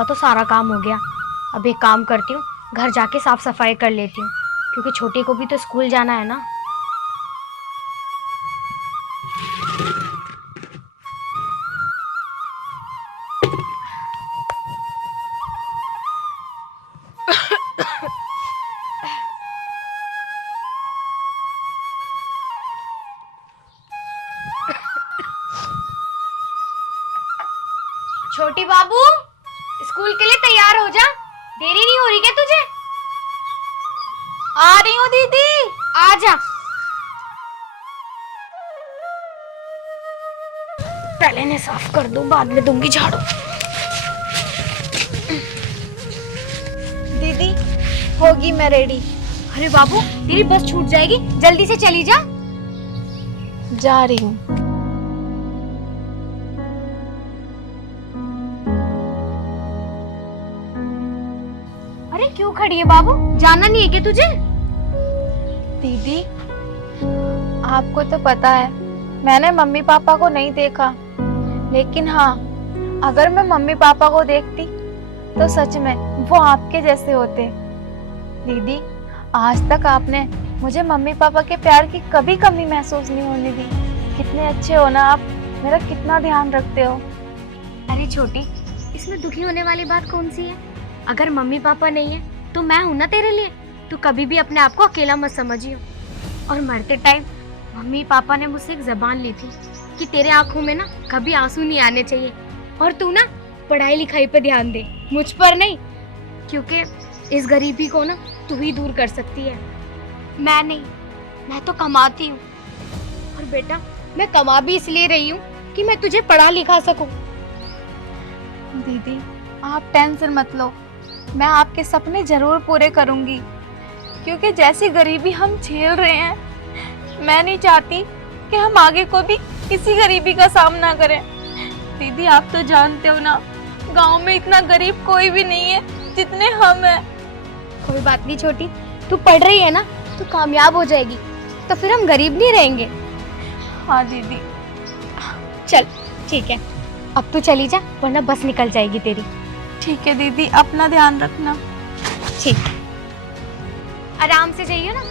का तो सारा काम हो गया। अब एक काम करती हूँ, घर जाके साफ सफाई कर लेती हूँ, क्योंकि छोटी को भी तो स्कूल जाना है ना। छोटी बाबू, स्कूल के लिए तैयार हो जा, देरी नहीं हो रही क्या तुझे? आ रही हूँ दीदी। आ जा। पहले इन्हें साफ कर दूं, बाद में दूंगी झाड़ू। दीदी होगी मैं रेडी। अरे बाबू, तेरी बस छूट जाएगी, जल्दी से चली जा। जा रही हूँ। अरे क्यों खड़ी है बाबू, जाना नहीं है क्या तुझे? दीदी आपको तो पता है मैंने मम्मी पापा को नहीं देखा, लेकिन हाँ अगर मैं मम्मी पापा को देखती तो सच में वो आपके जैसे होते। दीदी आज तक आपने मुझे मम्मी पापा के प्यार की कभी कमी महसूस नहीं होने दी। कितने अच्छे हो ना आप, मेरा कितना ध्यान रखते हो। अरे छोटी, इसमें दुखी होने वाली बात कौन सी है? अगर मम्मी पापा नहीं है तो मैं हूं ना तेरे लिए। तू कभी भी अपने आप को अकेला मत समझियो। और मरते टाइम मम्मी पापा ने मुझसे एक जबान ली थी कि तेरे आंखों में ना कभी आंसू नहीं आने चाहिए, और तू ना पढ़ाई लिखाई पे ध्यान दे, मुझ पर नहीं, क्योंकि इस गरीबी को ना तू ही दूर कर सकती है, मैं नहीं। मैं तो कमाती हूँ, और बेटा मैं कमा भी इसलिए रही हूँ कि मैं तुझे पढ़ा लिखा सकूं। दीदी आप टेंशन मत लो, मैं आपके सपने जरूर पूरे करूंगी, क्योंकि जैसी गरीबी हम झेल रहे हैं मैं नहीं चाहती कि हम आगे को भी इसी गरीबी का सामना करें। दीदी आप तो जानते हो ना, गांव में इतना गरीब कोई भी नहीं है जितने हम हैं। कोई बात नहीं छोटी, तू पढ़ रही है ना, तू कामयाब हो जाएगी, तो फिर हम गरीब नहीं रहेंगे। हाँ दीदी। चल ठीक है, अब तू चली जा, वरना बस निकल जाएगी तेरी। ठीक है दीदी, अपना ध्यान रखना। ठीक, आराम से जाइए ना।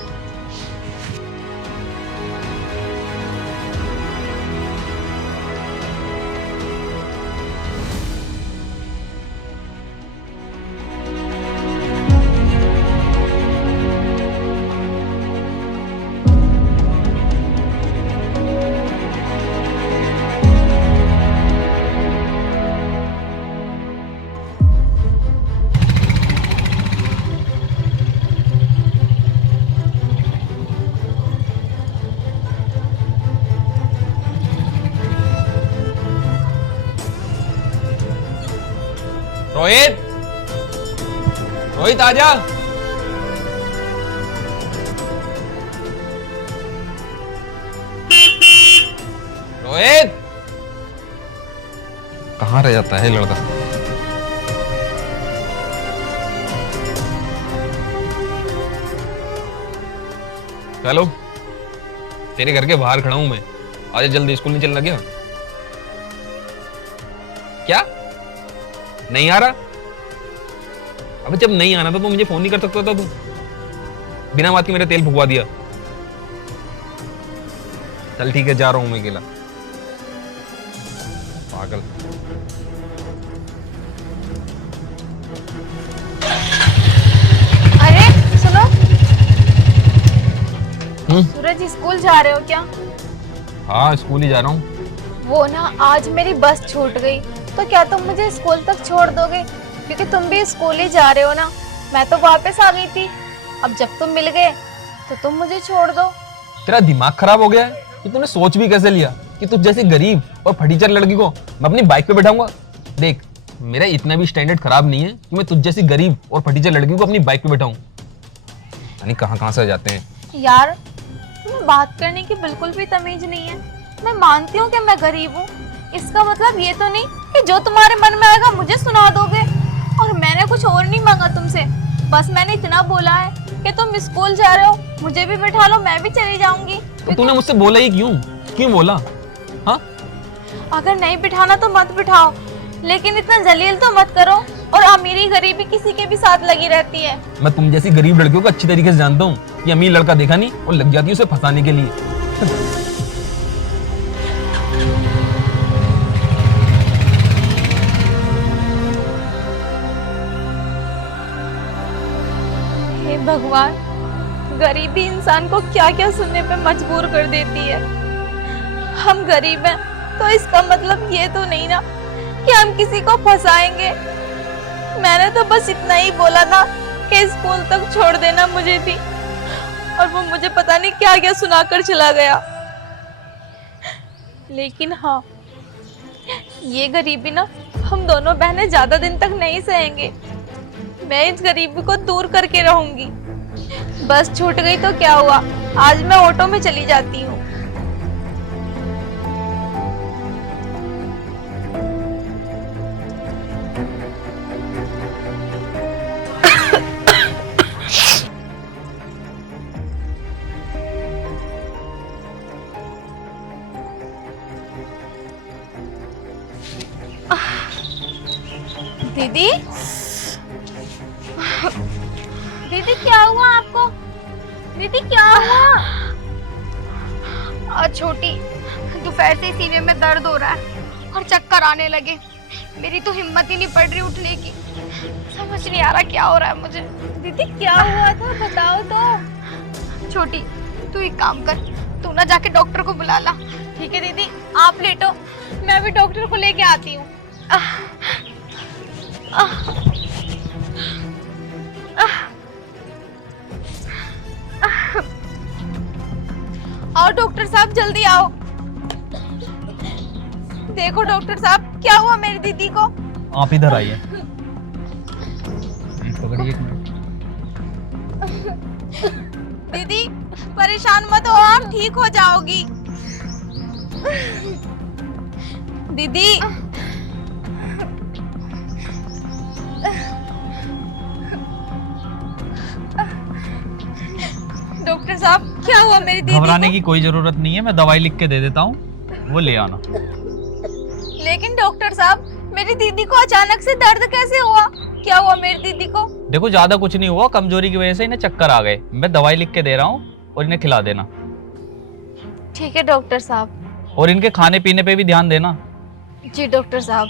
रोहित, रोहित आजा। रोहित, कहाँ रह जाता है लड़का? चलो, तेरे घर के बाहर खड़ा हूं मैं, आजा जल्दी, स्कूल नहीं चलना क्या? क्या नहीं आ रहा? अबे जब नहीं आना था तो मुझे फोन नहीं कर सकता था तू? बिना बात के मेरे तेल फुकवा दिया। चल ठीक है, जा रहा हूं मैं अकेला। पागल। अरे सुनो, सूरज स्कूल जा रहे हो क्या? हाँ स्कूल ही जा रहा हूँ। वो ना आज मेरी बस छूट गई, तो क्या तुम मुझे स्कूल तक छोड़ दोगे? क्योंकि तुम भी स्कूल ही जा रहे हो ना, मैं तो वापस आ गई थी। अब जब तुम मिल गए तो तुम मुझे छोड़ दो। तेरा दिमाग खराब हो गया है कि तूने सोच भी कैसे लिया कि तुझ जैसी गरीब और फटीचर लड़की को मैं अपनी बाइक पे बैठाऊंगा? देख, मेरा इतना भी स्टैंडर्ड खराब नहीं है कि मैं तुझ जैसी गरीब और फटीचर लड़की को अपनी बाइक पे बैठाऊं। यानी कहाँ से आ जाते हैं यार, तुम्हें बात करने की बिल्कुल भी तमीज नहीं है। मैं मानती हूँ कि मैं गरीब हूँ, इसका मतलब ये तो नहीं कि जो तुम्हारे मन में आएगा मुझे सुना दोगे। और मैंने कुछ और नहीं मांगा तुमसे, बस मैंने इतना बोला है कि तुम स्कूल जा रहे हो, मुझे भी बिठा लो, मैं भी चली जाऊंगी। तो तूने मुझसे बोला ही क्यों? क्यों बोला? हाँ, अगर नहीं बिठाना तो मत बिठाओ, लेकिन इतना जलील तो मत करो। और अमीरी गरीबी किसी के भी साथ लगी रहती है। मैं तुम जैसी गरीब लड़कियों को अच्छी तरीके से जानता हूँ कि अमीर लड़का देखा नहीं और लग जाती है उसे फंसाने के लिए। हे भगवान, गरीबी इंसान को क्या क्या सुनने पे मजबूर कर देती है। हम गरीब हैं तो इसका मतलब ये तो नहीं ना कि हम किसी को फंसाएंगे। मैंने तो बस इतना ही बोला था कि स्कूल तक छोड़ देना मुझे भी, और वो मुझे पता नहीं क्या क्या सुनाकर चला गया। लेकिन हाँ, ये गरीबी ना हम दोनों बहनें ज्यादा दिन तक नहीं सहेंगे। मैं इस गरीबी को दूर करके रहूंगी। बस छूट गई तो क्या हुआ, आज मैं ऑटो में चली जाती हूँ। दीदी, दीदी क्या हुआ आपको? दीदी क्या हुआ? छोटी, दोपहर से सीने में दर्द हो रहा है और चक्कर आने लगे। मेरी तो हिम्मत ही नहीं पड़ रही उठने की। समझ नहीं आ रहा क्या हो रहा है मुझे। दीदी क्या हुआ था, बताओ तो। छोटी, तू एक काम कर, तू ना जाके डॉक्टर को बुला ला। ठीक है दीदी, आप लेटो, मैं भी डॉक्टर को लेके आती हूँ। आओ डॉक्टर साहब, जल्दी आओ। देखो डॉक्टर साहब, क्या हुआ मेरी दीदी को? आप इधर आइए। पकड़िए एक मिनट। दीदी परेशान मत हो, आप ठीक हो जाओगी। दीदी डॉक्टर साहब, क्या हुआ मेरी दीदी घबराने को? की कोई जरूरत नहीं है, मैं दवाई लिख के दे देता हूँ, वो ले आना। लेकिन डॉक्टर साहब, मेरी दीदी को अचानक से दर्द कैसे हुआ? क्या हुआ मेरी दीदी को? देखो ज्यादा कुछ नहीं हुआ, कमजोरी की वजह से इन्हें चक्कर आ गए। मैं दवाई लिख के दे रहा हूँ और इन्हें खिला देना। ठीक है डॉक्टर साहब। और इनके खाने पीने पे भी ध्यान देना। जी डॉक्टर साहब।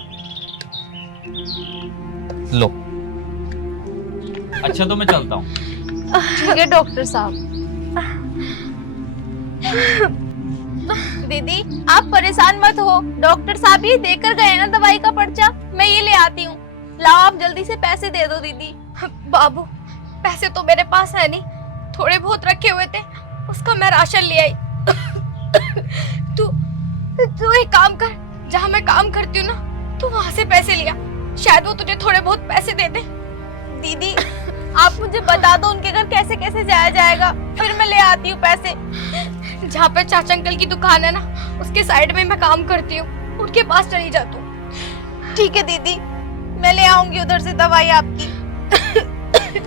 लो, अच्छा तो मैं चलता हूँ। ठीक है डॉक्टर साहब। दीदी आप परेशान मत हो, डॉक्टर साहब ये देकर गए ना दवाई का पर्चा, मैं ये ले आती हूँ। लाओ आप जल्दी से पैसे दे दो दीदी। बाबू, पैसे तो मेरे पास है नहीं, थोड़े बहुत रखे हुए थे, उसका मैं राशन ले आई। तू तू एक काम कर, जहाँ मैं काम करती हूँ ना, तू वहां से पैसे लिया, शायद वो तुझे थोड़े बहुत पैसे दे दे। दीदी आप मुझे बता दो उनके घर कैसे कैसे जाया जाएगा, फिर मैं ले आती हूँ पैसे। जहाँ पे चाचा अंकल की दुकान है ना, उसके साइड में मैं काम करती हूँ, उनके पास चली जा तू। ठीक है दीदी, मैं ले आऊंगी उधर से दवाई आपकी।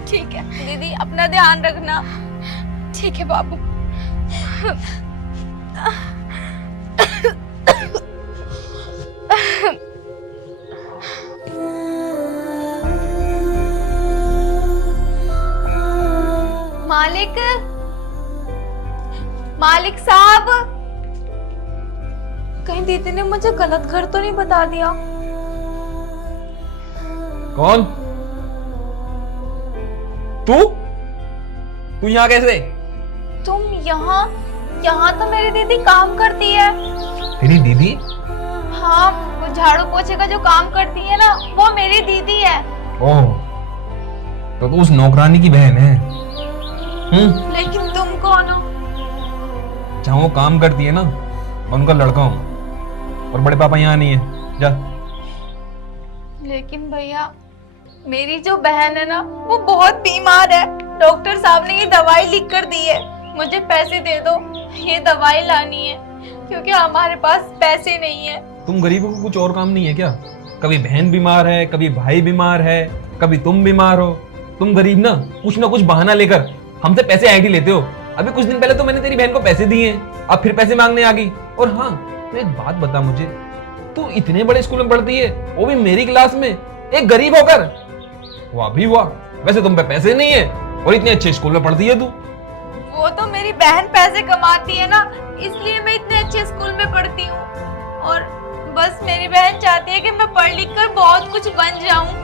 ठीक है दीदी अपना ध्यान रखना। ठीक है बाबू। मालिक, मालिक साहब, कहीं दीदी ने मुझे गलत घर तो नहीं बता दिया? कौन? तू यहाँ कैसे? तुम यहाँ? यहाँ तो मेरी दीदी काम करती है। तेरी दीदी? हाँ, वो झाड़ू पोछे का जो काम करती है ना, वो मेरी दीदी है। ओह, तो तू उस नौकरानी की बहन है। लेकिन तुम कौन हो? जहाँ वो काम करती है ना, मैं उनका लड़का हूँ, और बड़े पापा यहाँ नहीं है। जा। लेकिन भैया, मेरी जो बहन है ना, वो बहुत बीमार है। डॉक्टर साहब ने ये दवाई लिख कर दी है, मुझे पैसे दे दो, ये दवाई लानी है, क्योंकि हमारे पास पैसे नहीं है। तुम गरीबों को कुछ और काम नहीं है क्या? कभी बहन बीमार है, कभी भाई बीमार है, कभी तुम बीमार हो। तुम गरीब ना कुछ बहाना लेकर हमसे पैसे ऐंठ ही लेते हो। अभी कुछ दिन पहले तो मैंने तेरी बहन को पैसे दिए हैं, अब फिर पैसे मांगने आ गई। और हाँ, तो एक बात बता मुझे, तू इतने बड़े स्कूल में पढ़ती है, वो भी मेरी क्लास में, एक गरीब होकर। वाह भी वाह, वैसे तुम पे पैसे नहीं है और इतने अच्छे स्कूल में पढ़ती है तू। वो तो मेरी बहन पैसे कमाती है ना, इसलिए मैं इतने अच्छे स्कूल में पढ़ती हूँ। और बस मेरी बहन चाहती है कि मैं पढ़ लिख कर बहुत कुछ बन जाऊं।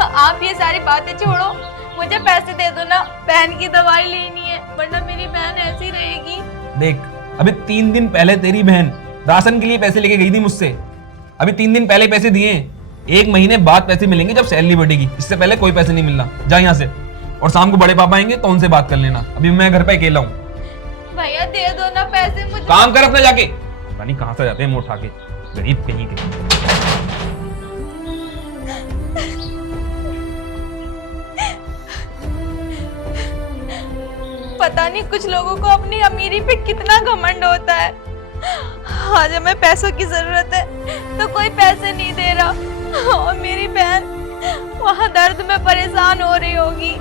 आप ये सारी बातें छोड़ो, मुझे पैसे दे दो ना, बहन की दवाई लेनी है, वरना मेरी बहन ऐसी रहेगी। देख, अभी 3 दिन पहले तेरी बहन राशन के लिए पैसे लेके गई थी मुझसे। अभी 3 दिन पहले पैसे दिए, 1 महीने बाद पैसे मिलेंगे जब सैलरी बढ़ेगी। इससे पहले कोई पैसे नहीं मिलना, जा यहाँ से। और शाम को बड़े पापा आएंगे तो उनसे बात कर लेना, अभी मैं घर पे अकेला हूँ। भैया दे दो ना पैसे मुझे। काम कर अपने जाके, पता नहीं कहाँ से जाते हैं मुंह उठा के, गरीब कहीं के। पता नहीं कुछ लोगों को अपनी अमीरी पे कितना घमंड होता है। आज हमें पैसों की जरूरत है तो कोई पैसे नहीं दे रहा, और मेरी बहन वहां दर्द में परेशान हो रही होगी।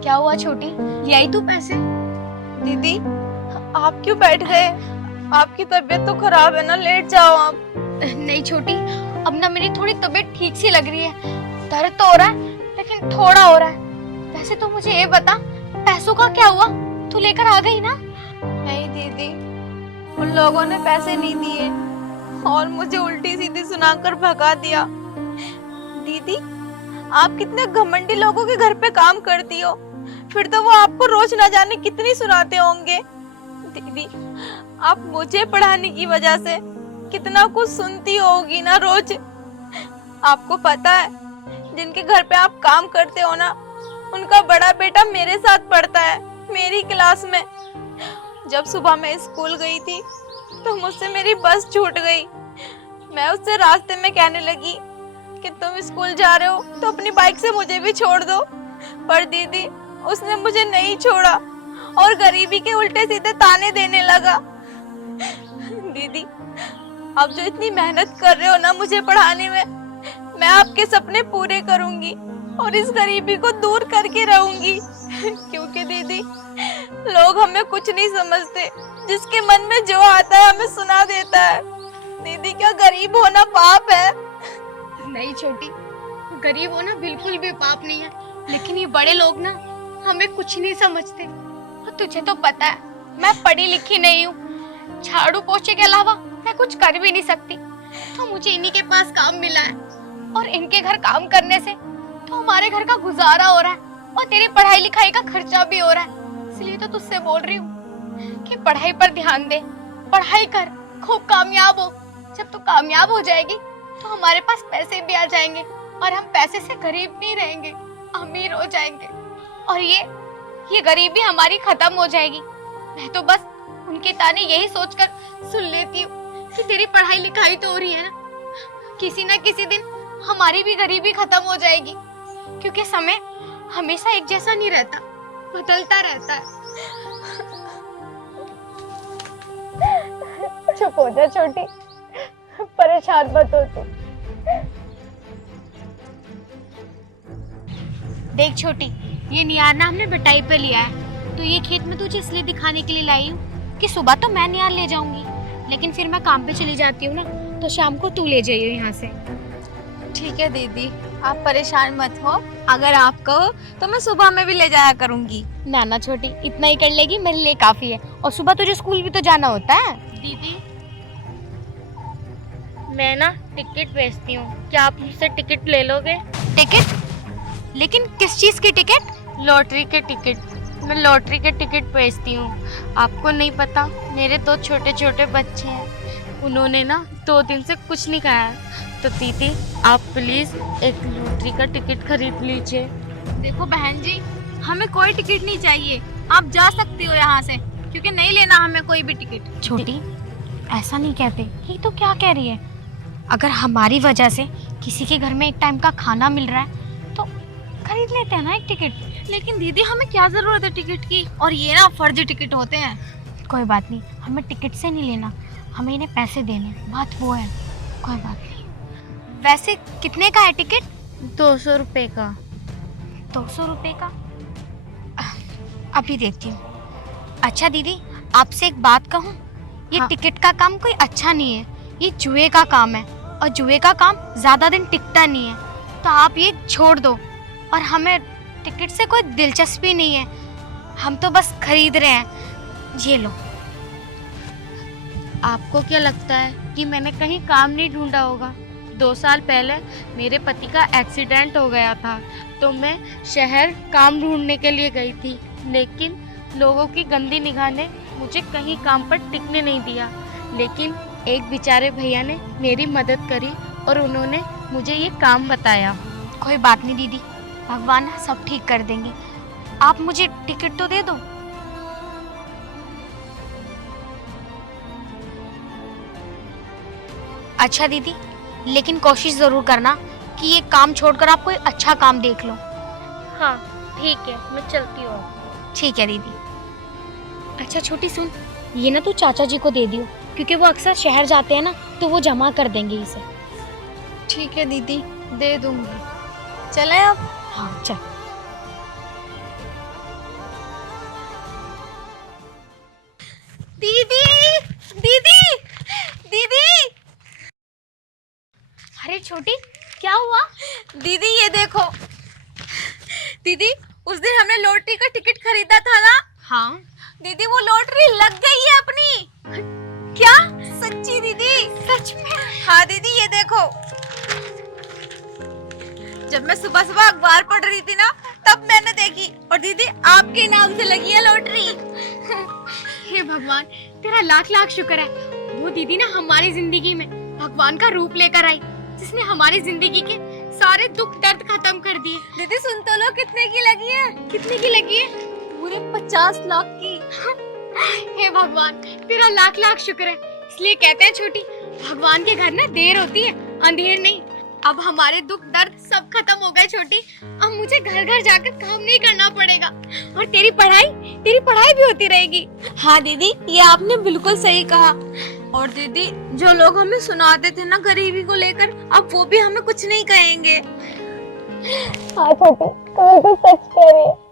क्या हुआ छोटी, ले आई तू पैसे? दीदी आप क्यों बैठ गए? आपकी तबीयत तो खराब है ना, लेट जाओ आप। नहीं छोटी, अब ना मेरी थोड़ी तबीयत ठीक सी लग रही है। दर्द तो हो रहा है लेकिन थोड़ा हो रहा है। वैसे तो मुझे ये बता, पैसों का क्या हुआ? तू लेकर आ गई ना? नहीं दीदी, उन लोगों ने पैसे नहीं दिए और मुझे उल्टी सीधी सुनाकर भगा दिया। दीदी आप कितने घमंडी लोगों के घर पे काम करती हो, फिर तो वो आपको रोज ना जाने कितनी सुनाते होंगे। दीदी आप मुझे पढ़ाने की वजह से कितना कुछ सुनती होगी ना रोज। आपको पता है जिनके घर पे आप काम करते हो ना, उनका बड़ा बेटा मेरे साथ पढ़ता है, मेरी क्लास में। जब सुबह मैं स्कूल गई थी तो मुझसे मेरी बस छूट गई। मैं उससे रास्ते में कहने लगी कि तुम स्कूल जा रहे हो तो अपनी बाइक से मुझे भी छोड़ दो, पर दीदी उसने मुझे नहीं छोड़ा और गरीबी के उल्टे सीधे ताने देने लगा। दीदी आप जो इतनी मेहनत कर रहे हो ना मुझे पढ़ाने में, मैं आपके सपने पूरे करूंगी और इस गरीबी को दूर करके रहूंगी। क्योंकि दीदी लोग हमें कुछ नहीं समझते, जिसके मन में जो आता है हमें सुना देता है। दीदी क्या गरीब होना पाप है? नहीं छोटी, गरीब होना बिल्कुल भी पाप नहीं है, लेकिन ये बड़े लोग ना हमें कुछ नहीं समझते। और तुझे तो पता है मैं पढ़ी लिखी नहीं हूँ, झाड़ू पोछे के अलावा मैं कुछ कर भी नहीं सकती। तो मुझे इन्हीं के पास काम मिला है और इनके घर काम करने से तो हमारे घर का गुजारा हो रहा है और तेरी पढ़ाई लिखाई का खर्चा भी हो रहा है। इसलिए तो तुझसे बोल रही हूँ कि पढ़ाई पर ध्यान दे, पढ़ाई कर, खूब कामयाब हो। जब तू कामयाब हो जाएगी तो हमारे पास पैसे भी आ जाएंगे और हम पैसे से गरीब नहीं रहेंगे, अमीर हो जाएंगे। और ये गरीबी हमारी खत्म हो जाएगी। मैं तो बस उनके ताने यही सोचकर सुन लेती हूँ कि तेरी पढ़ाई लिखाई तो हो रही है ना, किसी ना किसी दिन हमारी भी गरीबी खत्म हो जाएगी। क्योंकि समय हमेशा एक जैसा नहीं रहता, बदलता रहता है। चुप हो जा छोटी, परेशान मत हो तू। देख छोटी, ये नियार ना हमने बिटाई पे लिया है, तो ये खेत में तुझे इसलिए दिखाने के लिए लाई हूँ कि सुबह तो मैं नियार ले जाऊंगी, लेकिन फिर मैं काम पे चली जाती हूँ ना, तो शाम को तू ले जाइयो यहाँ से। ठीक है दीदी, आप परेशान मत हो, अगर आप कहो तो मैं सुबह में भी ले जाया करूंगी। ना ना छोटी, इतना ही कर लेगी मेरे लिए काफी है। और सुबह तुझे स्कूल भी तो जाना होता है। दीदी मैं ना टिकट बेचती हूँ, क्या आप मुझसे टिकट ले लोगे? टिकट? लेकिन किस चीज की टिकट? लॉटरी के टिकट। मैं लॉटरी के टिकट बेचती हूँ। आपको नहीं पता, मेरे 2 छोटे छोटे बच्चे हैं, उन्होंने ना 2 दिन से कुछ नहीं खाया है। तो दीदी आप प्लीज एक लॉटरी का टिकट खरीद लीजिए। देखो बहन जी, हमें कोई टिकट नहीं चाहिए, आप जा सकती हो यहाँ से, क्योंकि नहीं लेना हमें कोई भी टिकट। छोटी ऐसा नहीं कहते, ये तो क्या कह रही है? अगर हमारी वजह से किसी के घर में एक टाइम का खाना मिल रहा है तो खरीद लेते हैं ना एक टिकट। लेकिन दीदी हमें क्या जरूरत है टिकट की, और ये ना फर्जी टिकट होते हैं। कोई बात नहीं, हमें टिकट से नहीं लेना, हमें इन्हें पैसे देने, बात वो है। कोई बात नहीं। वैसे कितने का है टिकट? 200 रुपए का। 200 रुपए का? अभी देखती हूँ। अच्छा दीदी, आपसे एक बात कहूँ, ये हाँ। टिकट का काम कोई अच्छा नहीं है, ये जुए का काम है और जुए का काम ज्यादा दिन टिकता नहीं है, तो आप ये छोड़ दो। और हमें टिकट से कोई दिलचस्पी नहीं है, हम तो बस खरीद रहे हैं। ये लो। आपको क्या लगता है कि मैंने कहीं काम नहीं ढूंढा होगा? 2 साल पहले मेरे पति का एक्सीडेंट हो गया था, तो मैं शहर काम ढूंढने के लिए गई थी, लेकिन लोगों की गंदी निगाह ने मुझे कहीं काम पर टिकने नहीं दिया। लेकिन एक बेचारे भैया ने मेरी मदद करी और उन्होंने मुझे ये काम बताया। कोई बात नहीं दीदी, भगवान सब ठीक कर देंगे। आप मुझे टिकट तो दे दो। अच्छा दीदी, लेकिन कोशिश जरूर करना कि ये काम छोड़कर आप कोई अच्छा काम देख लो। हाँ ठीक है, मैं चलती हूँ। ठीक है दीदी। अच्छा छोटी सुन, ये ना तू चाचा जी को दे दियो, क्योंकि वो अक्सर शहर जाते हैं ना, तो वो जमा कर देंगे इसे। ठीक है दीदी, दे दूंगी। चलें अब? हाँ चल। दीदी, दीदी, दीदी, अरे छोटी, क्या हुआ? दीदी ये देखो। दीदी, उस दिन हमने लॉटरी का टिकट खरीदा था ना? हाँ। दीदी वो लॉटरी लग गई है अपनी। क्या? सच्ची दीदी? सच में? हाँ दीदी ये देखो। जब मैं सुबह सुबह अखबार पढ़ रही थी ना, तब मैंने देखी, और दीदी आपके नाम से लगी है लॉटरी। हे भगवान, तेरा लाख लाख शुक्र है। वो दीदी ना हमारी जिंदगी में भगवान का रूप लेकर आई, जिसने हमारी जिंदगी के सारे दुख दर्द खत्म कर दिए। दीदी सुन तो लो, कितने की लगी है? कितने की लगी है? पूरे 50 लाख की। हे भगवान, तेरा लाख लाख शुक्र है। इसलिए कहते हैं छोटी, भगवान के घर ना देर होती है, अंधेर नहीं। अब हमारे दुख दर्द सब खत्म हो गए छोटी। अब मुझे घर घर जाकर काम नहीं करना पड़ेगा, और तेरी पढ़ाई भी होती रहेगी। हाँ दीदी, ये आपने बिल्कुल सही कहा। और दीदी, जो लोग हमें सुनाते थे ना गरीबी को लेकर, अब वो भी हमें कुछ नहीं कहेंगे। हाँ छोटी, तो बिल्कुल सच कह रही है।